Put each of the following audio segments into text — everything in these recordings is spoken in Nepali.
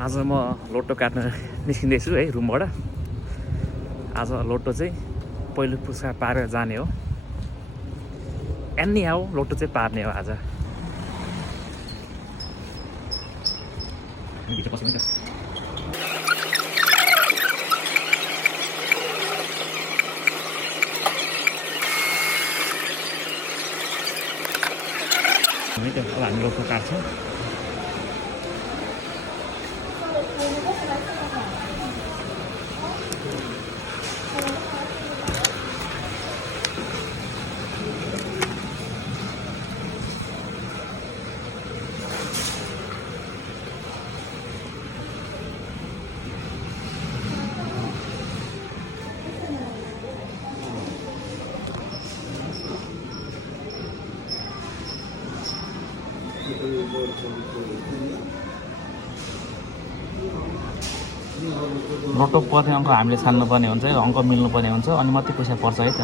आज म लोटो काट्न निस्किँदैछु है रुमबाट। आज लोटो चाहिँ पहिलो पुस्का पारेर जाने हो। एनी हाउ लोटो चाहिँ पार्ने हो आज। अब हामी लोटो काट्छौँ। लोटो पर्ने अङ्क हामीले छान्नुपर्ने हुन्छ, अङ्क मिल्नुपर्ने हुन्छ, अनि मात्रै पैसा पर्छ है त।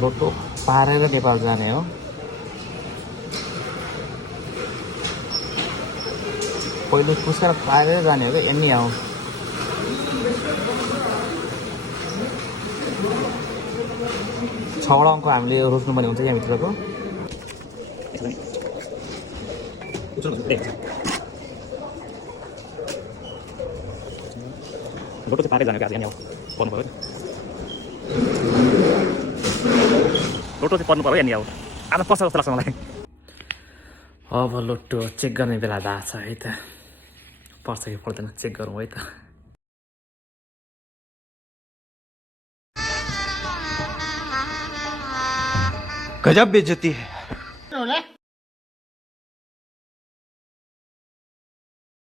लोटो पारेर नेपाल जाने हो। पहिलो पुस्कार पारेर जाने हो कि एनी हाउ। छवटा अङ्क हामीले रोज्नुपर्ने हुन्छ यहाँभित्रको। लोटो चाहिँ पारेर जाने आज यहाँ पर्नु पऱ्यो। लोटो चाहिँ पर्नु पऱ्यो यहाँ अब आज पर्छ जस्तो लाग्छ मलाई। अब लोटो चेक गर्ने बेला भएको छ है त। पर्छ कि पर्दैन चेक गरौँ है त। गजब बेइज्जती है।